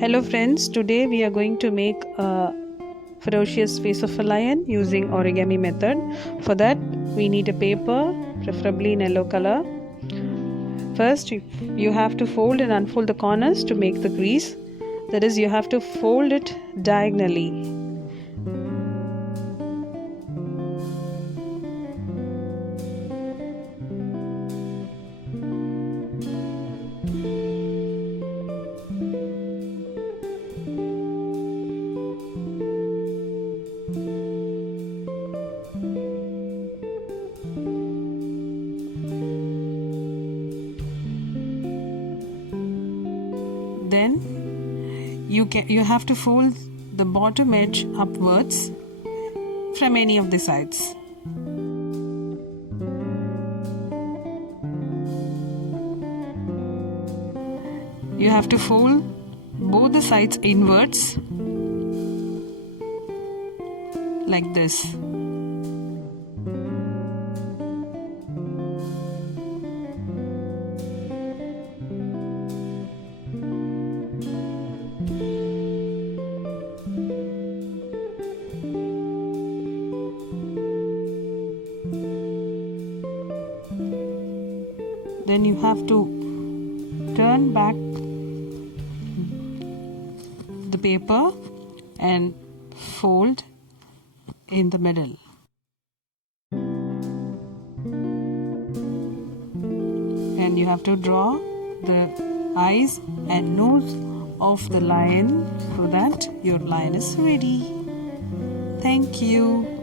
Hello friends, today we are going to make a ferocious face of a lion using origami method. For that we need a paper, preferably in yellow color. First you have to fold and unfold the corners to make the crease. That is, you have to fold it diagonally. Then you have to fold the bottom edge upwards from any of the sides. You have to fold both the sides inwards like this. Then you have to turn back the paper and fold in the middle. And you have to draw the eyes and nose of the lion so that your lion is ready. Thank you.